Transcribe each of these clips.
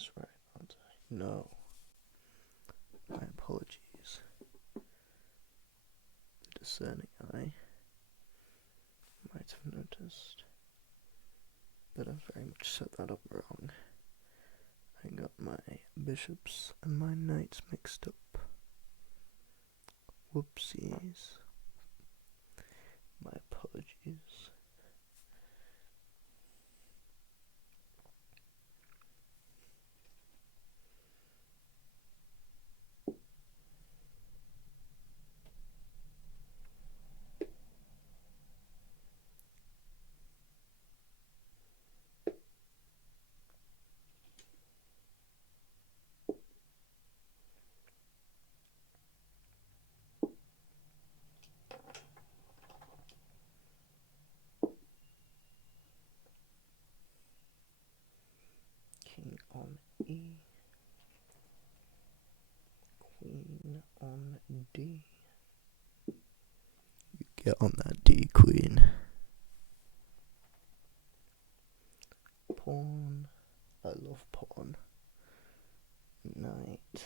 this right, aren't I? No. My apologies. The discerning eye might have noticed that I very much set that up wrong. I got my bishops and my knights mixed up. Whoopsies. My apologies. King on E. Queen on D. You get on that D, queen. Pawn. I love pawn. Knight.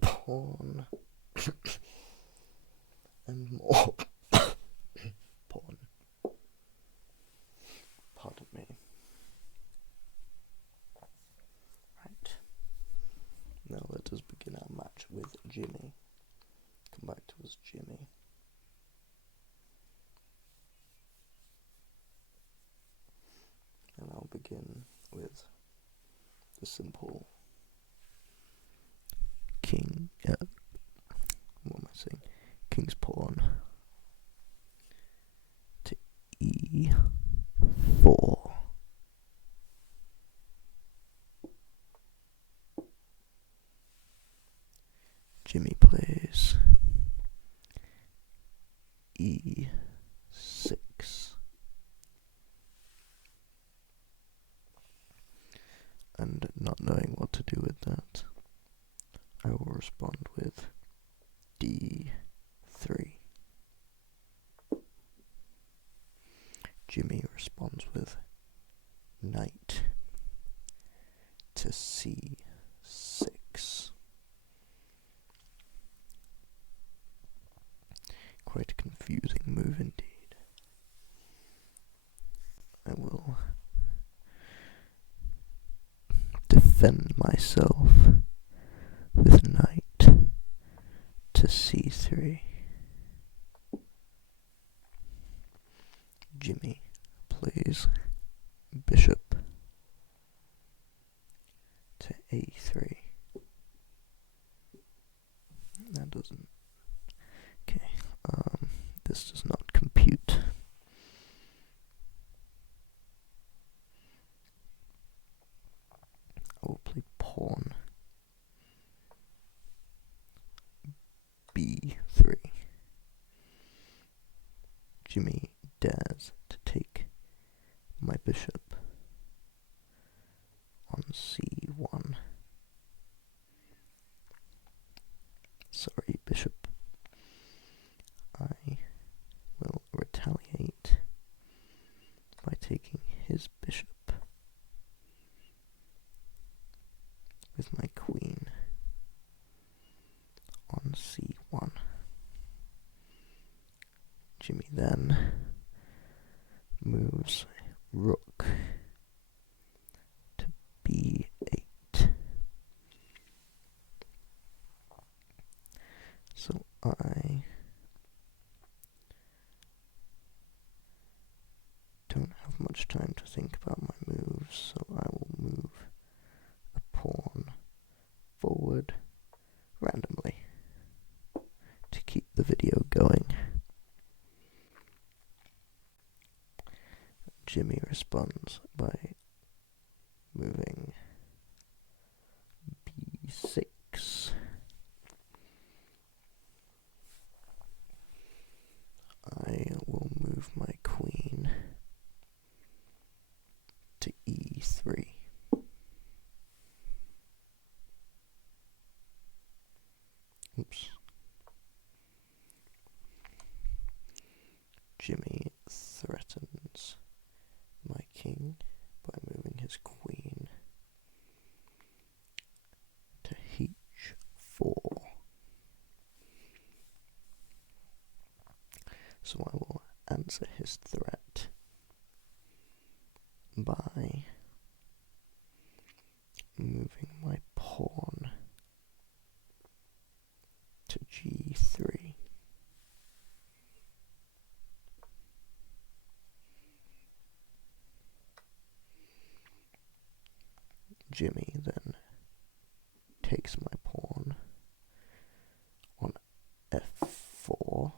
Pawn. And more. Pawn. Pardon me. Right. Now let us begin our match with Jimmy. Come back to us, Jimmy. And I'll begin with the simple king. What am I saying? King's pawn to E4. Jimmy plays E6. And not knowing what to do with that, I will respond with D3. Jimmy responds with knight to C6. Quite a confusing move indeed. I will defend myself with knight to C3. Jimmy plays bishop to A3. That doesn't. Okay, this does not compute. I will play pawn B3. Jimmy dares to take my bishop on C1. Sorry, bishop. I will retaliate by taking his bishop with my queen on C1. Jimmy then moves rook to B8. So I don't have much time to think about my moves, so I will move a pawn forward randomly to keep the video going. Jimmy responds by moving B6. I will move my queen to E3. Oops. Jimmy threatens my king by moving his queen to h4. So I will answer his threat by moving my pawn to g3. Jimmy then takes my pawn on f4.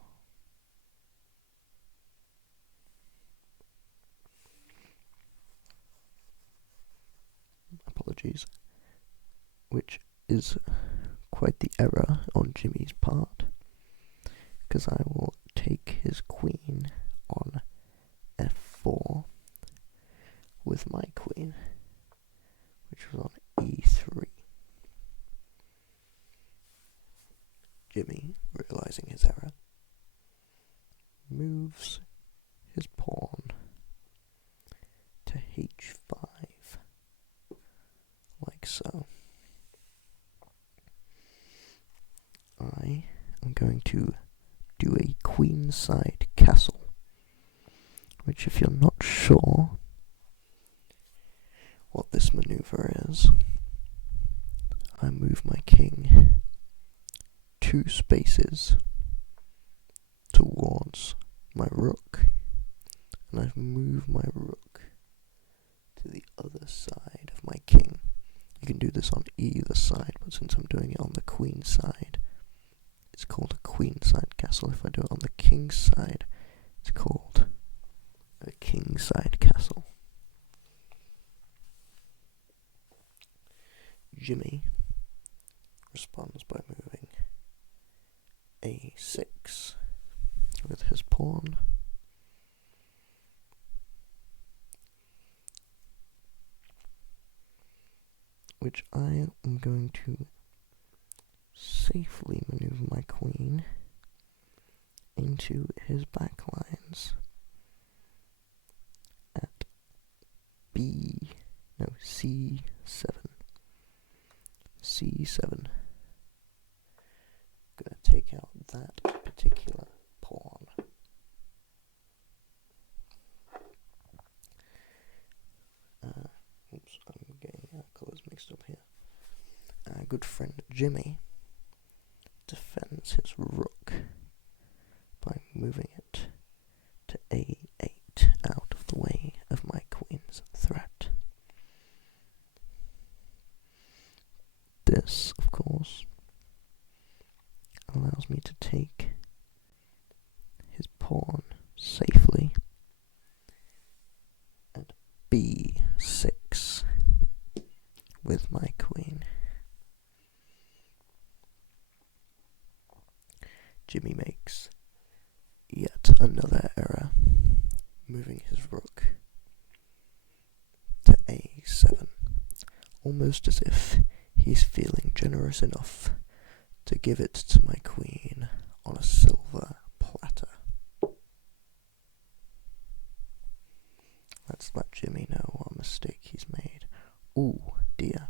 Apologies. Which is quite the error on Jimmy's part, because I will take his queen on f4 with my queen, which was on e3. Jimmy, realizing his error, moves his pawn to h5, like so. I am going to do a queenside castle, which, if you're not sure what this maneuver is, I move my king 2 spaces towards my rook, and I've moved my rook to the other side of my king. You can do this on either side, but since I'm doing it on the queen side, it's called a queenside castle. If I do it on the king's side, it's called a kingside castle. Jimmy responds by moving a6 with his pawn, which I am going to safely maneuver my queen into his back lines at c7. c7. Gonna take out that particular pawn. Oops, I'm getting colours mixed up here. Our good friend Jimmy defends his rook by moving it to a8 out of the way of my queen's threat. This, of course, allows me to take his pawn safely at b6 with my queen. Jimmy makes yet another error, moving his rook to a7, almost as if he's feeling generous enough to give it to my queen on a silver platter. Let's let Jimmy know what mistake he's made. Ooh, dear.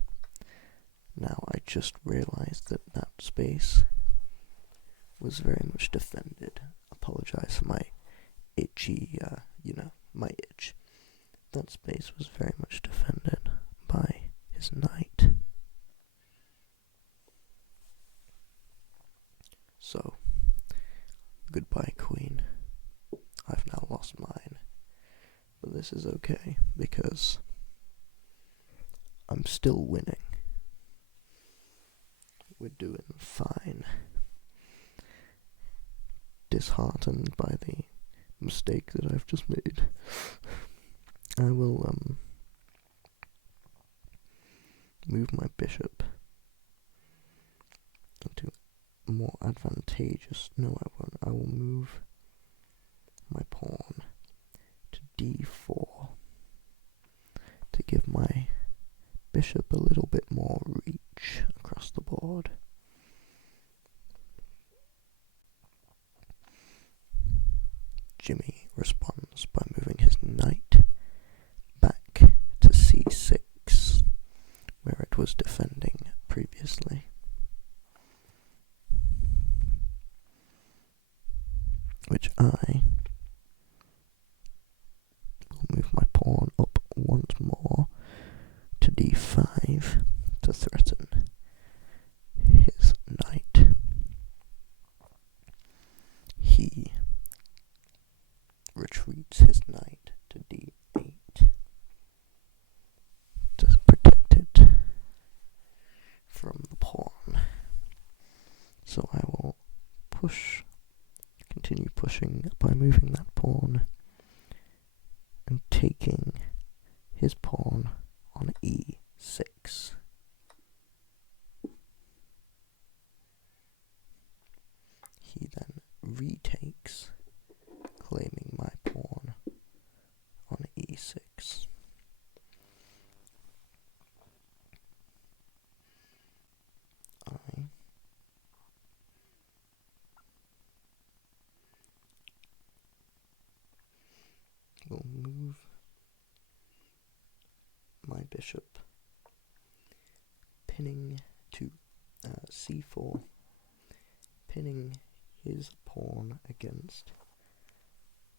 Now I just realised that that space was very much defended. Apologise for my itchy, my itch. That space was very much defended by his knight. So, goodbye, queen. I've now lost mine. But this is okay, because I'm still winning. We're doing fine. Disheartened by the mistake that I've just made, I will move my bishop into more advantageous. No, I won't. I will move my pawn to d4 to give my bishop a little bit more reach across the board. Jimmy responds by moving his knight back to c6 which I will move my pawn up once more to d5 to threaten his knight. He retreats his knight to d8 to protect it from the pawn. So I will continue pushing by moving that pawn and taking his pawn on e6. He then retakes, claiming my pawn on e6. I will move my bishop, pinning to c4, pinning his pawn against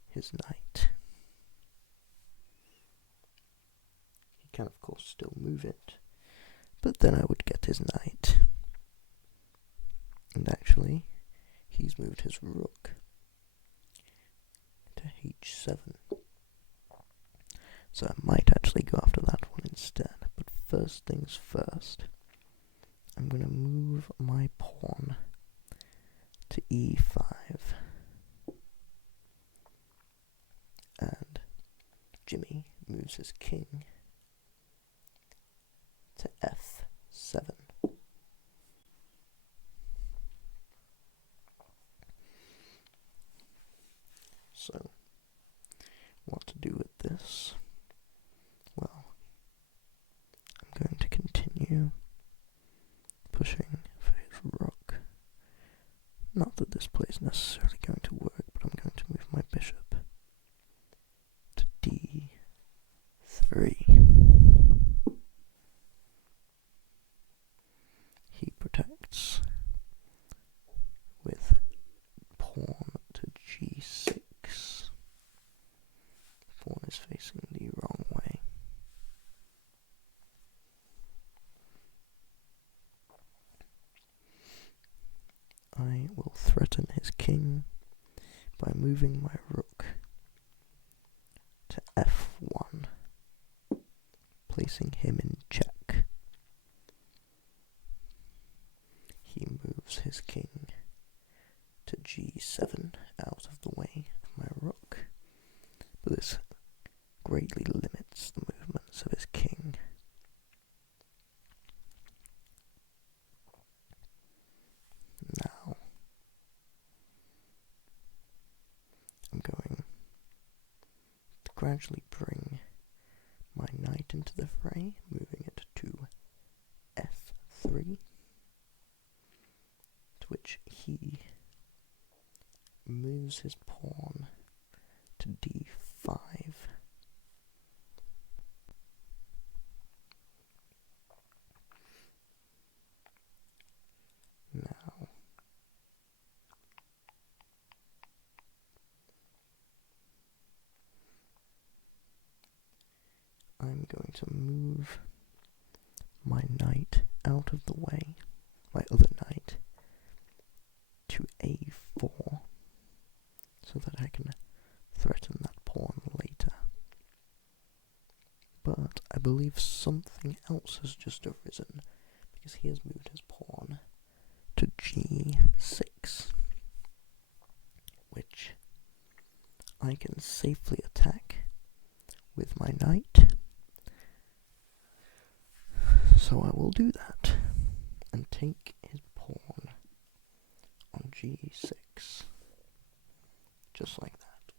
his knight. He can of course still move it, but then I would get his knight. And actually, he's moved his rook to h7. So I might actually go after that one instead. But first things first, I'm going to move my pawn to e5. And Jimmy moves his king to f7. So, what to do with this? Well, I'm going to continue pushing for his rook. Not that this play is necessarily going to work, but I'm going to move my bishop to d3. He protects with pawn to g6. Pawn is facing the wrong way. I will threaten his king by moving my rook to f1, placing him in check. He moves his king to g7 out of the way of my rook, but this greatly limits the movements of his king. Now, I'm going to gradually bring my knight into the fray, moving it to f3, to which he moves his pawn to d5. Now, I'm going to move my knight out of the way, my other knight, to a4, so that I can threaten that pawn later. But I believe something else has just arisen, because he has moved his pawn to g6, which I can safely attack with my knight. So I will do that and take his pawn on g6, just like that.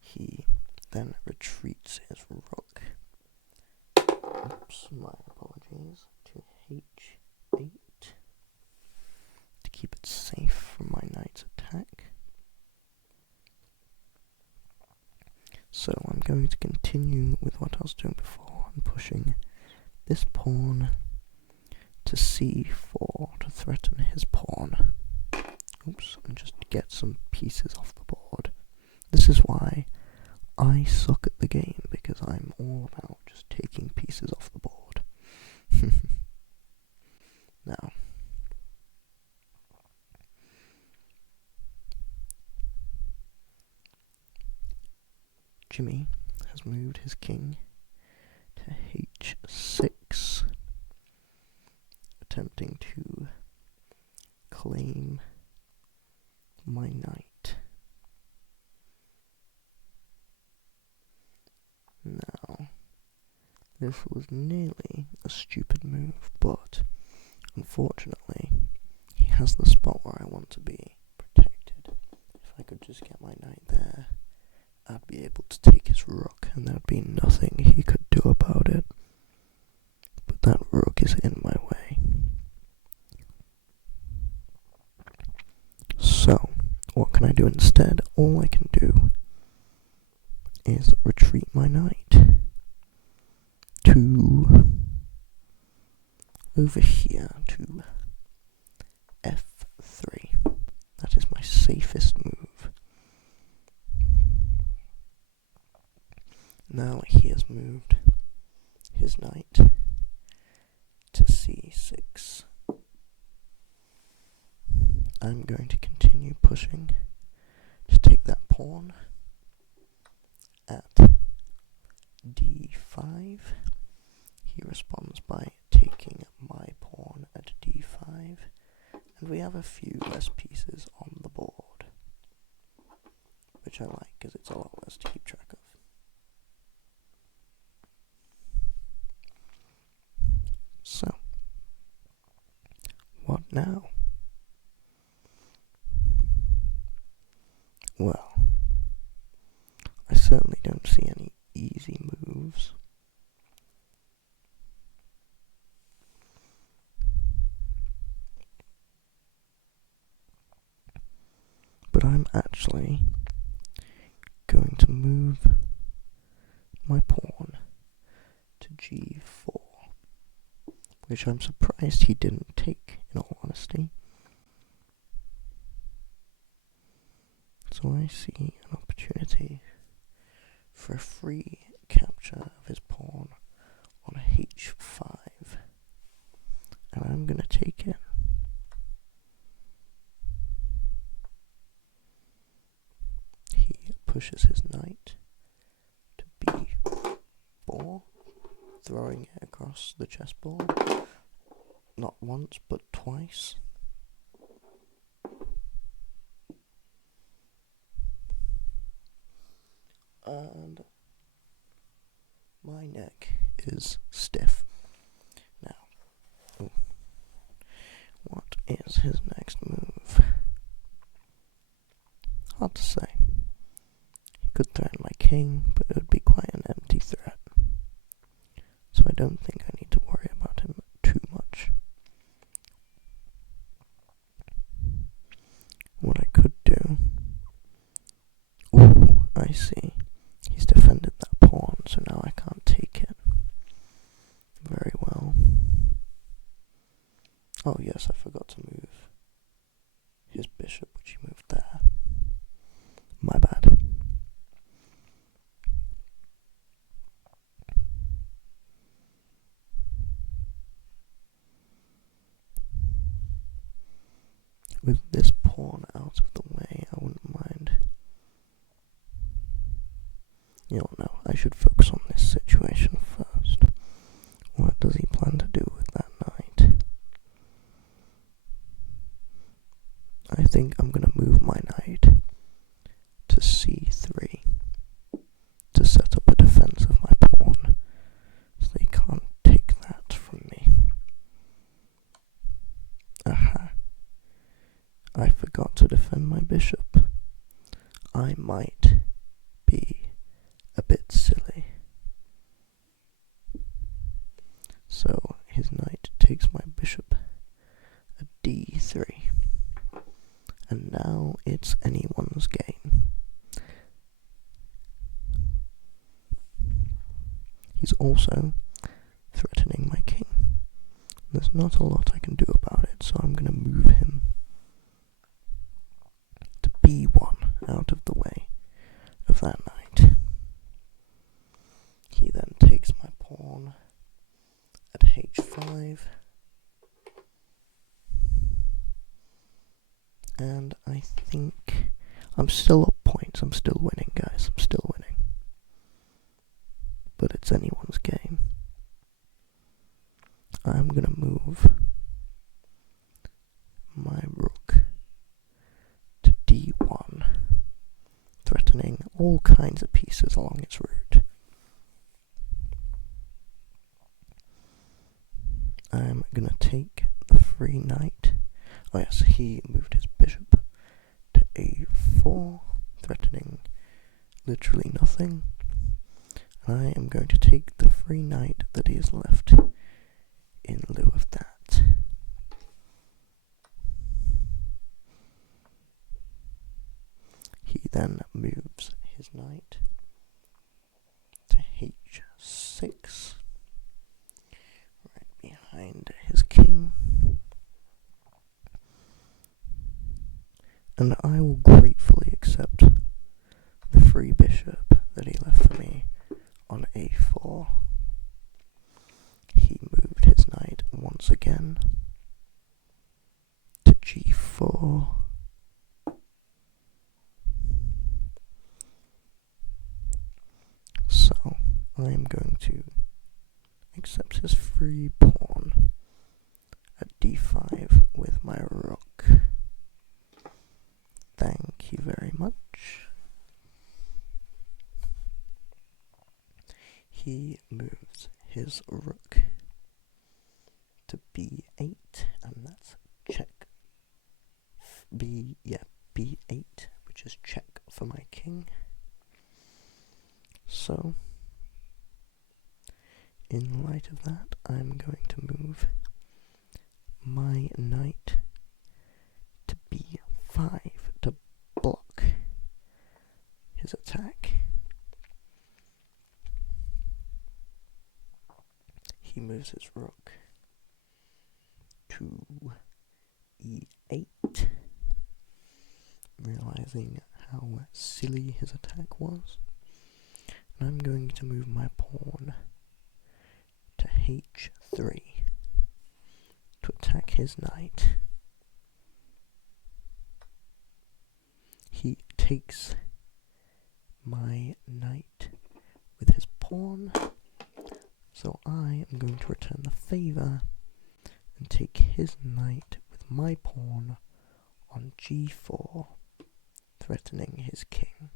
He then retreats his rook, oops, my apologies, to h8 to keep it safe from my knight's attack. So I'm going to continue with what I was doing before. I'm pushing this pawn to c4 to threaten his pawn. Oops, and just get some pieces off the board. This is why I suck at the game, because I'm all about just taking pieces off the board. Now, Jimmy has moved his king to h6, attempting to claim my knight. Now, this was nearly a stupid move, but unfortunately, he has the spot where I want to be protected. If I could just get my knight there, I'd be able to take his rook, and there'd be nothing he could do about it. But that rook is in my way. So, what can I do instead? All I can do is retreat my knight to over here to f3. That is my safest move. Now he has moved his knight to c6. I'm going to continue pushing to take that pawn at d5. He responds by taking my pawn at d5, and we have a few less pieces on the board, which I like because it's a lot less to keep track of. So, what now? Well, I certainly don't see any easy moves. But I'm actually going to move my pawn to g4, which I'm surprised he didn't take, in all honesty. So I see an opportunity for a free capture of his pawn on h5, and I'm going to take it. He pushes his knight to b4, throwing it across the chessboard, not once but twice. And my neck is stiff. Now, what is his next move? Hard to say. He could threaten my king, but it would be quite an empty threat. So I don't think I need to worry about him too much. What I could do... Ooh, I see. He's defended that pawn, so now I can't take it. Very well. Oh yes, I forgot to move his bishop, which he moved there. My bad. With this pawn out of the way, I wouldn't mind. You don't know, I should focus on this situation first. What does he plan to do with that knight? I think I'm going to move my knight to c3 to set up a defense of my pawn, so they can't take that from me. Aha. I forgot to defend my bishop. I might be a bit silly. So his knight takes my bishop at d3. And now it's anyone's game. He's also threatening my king. There's not a lot I can do about it. so I'm going to move him to b1 out of the way of that knight. He then takes my pawn at h5, and I think I'm still up points. I'm still winning, guys. I'm still winning. But it's anyone's game. I'm gonna move my rook to d1, threatening all kinds of pieces along its route. I'm gonna take the free knight. Oh yes, he moved his bishop to a4, threatening literally nothing. I am going to take the free knight that he has left in lieu of that. He then moves his knight to h6, right behind his king. And I will gratefully accept the free bishop that he left for me on a4. He moved his knight once again to g4. So I am going to accept his free pawn at d5 with my rook. Thank you very much. He moves his rook to b8, and that's check. b8, which is check for my king. So, in light of that, I'm going to move my knight to b5 to block his attack. He moves his rook to e8, realizing how silly his attack was. And I'm going to move my pawn to h3 to attack his knight. He takes my knight with his pawn, so I am going to return the favour and take his knight with my pawn on g4, threatening his king.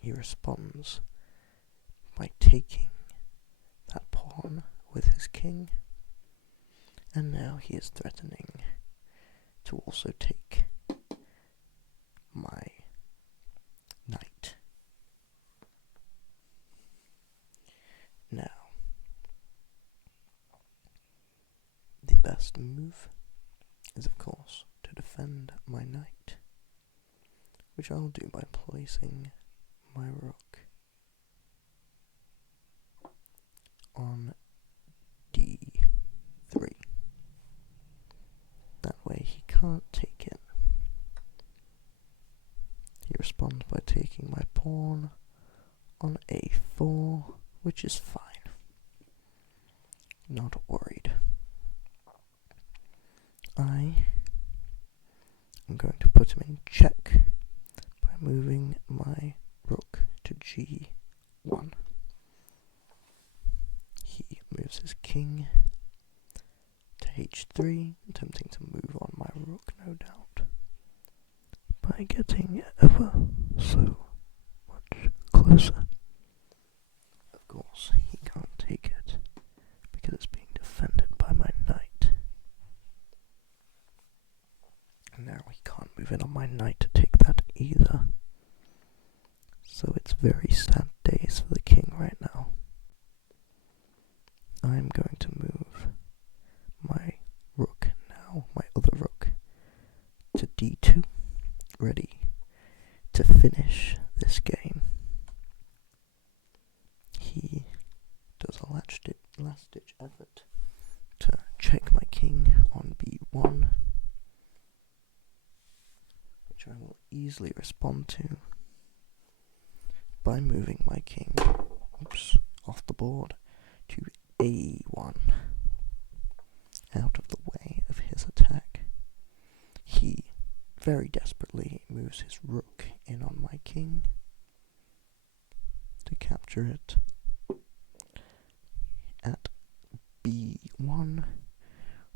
He responds by taking that pawn with his king, and now he is threatening to also take my knight. Now, the best move is, of course, to defend my knight, which I'll do by placing my rook on d3. That way he can't take it. He responds by taking my pawn on a4, which is fine. Not worried. I am going to put him in check by moving my rook to g1. He moves his king to h3, attempting to move on my rook, no doubt, by getting ever so much closer. Of course, he can't take it because it's being defended by my knight. And now he can't move in on my knight to take that either. So it's very sad days for the king right now. I'm going to move my rook now, my other rook, to d2, ready to finish this game. He does a last-ditch effort to check my king on b1. easily respond to by moving my king off the board to A1, out of the way of his attack. He very desperately moves his rook in on my king to capture it at B1,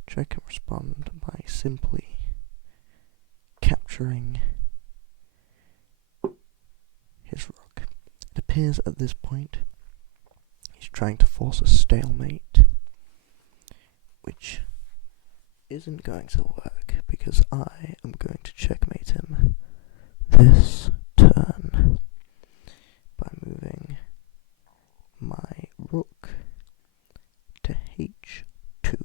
which I can respond by simply capturing his rook. It appears at this point he's trying to force a stalemate, which isn't going to work because I am going to checkmate him this turn by moving my rook to H2.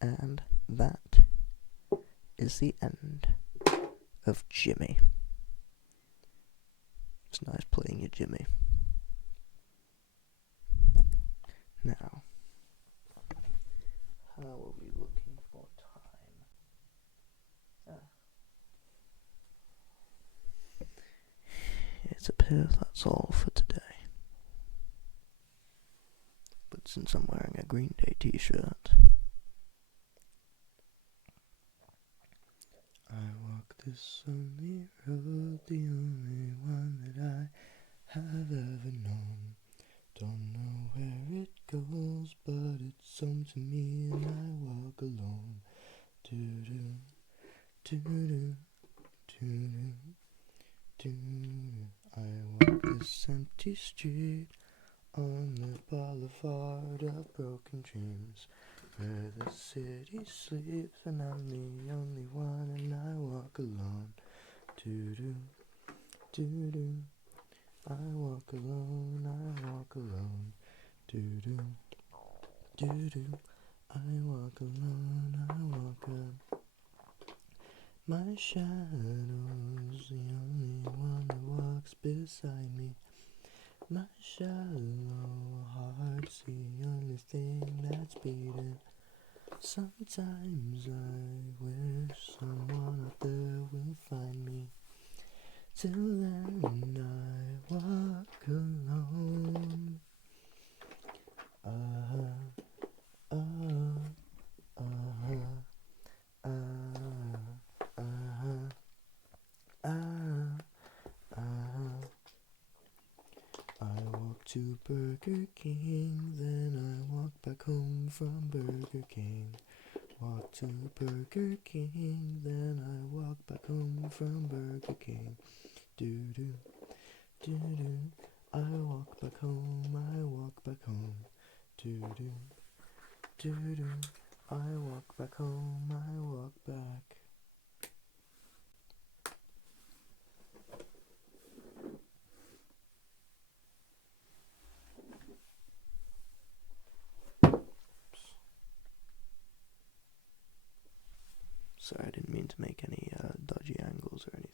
And that is the end of Jimmy. It's nice playing you, Jimmy. Now, how are we looking for time? It appears that's all for today. But since I'm wearing a Green Day t-shirt, I walk this only road, the only one that I have ever known. Don't know where it goes, but it's home to me and I walk alone. Do-do, do-do, do-do, do-do. I walk this empty street on the boulevard of broken dreams, where the city sleeps and I'm the only one and I walk alone. Do-do, do-do, I walk alone, I walk alone. Do-do, do-do, I walk alone, I walk alone. My shadow's the only one that walks beside me. My shallow heart's the only thing that's beating. Sometimes I wish someone out there will find me. Till then I walk alone. I walk to Burger King, then I walk back home from Burger King. Walk to Burger King, then I walk back home from Burger King. Do-do, do-do, I walk back home, I walk back home. Do-do, do-do, I walk back home, I walk back. Sorry, I didn't mean to make any dodgy angles or anything.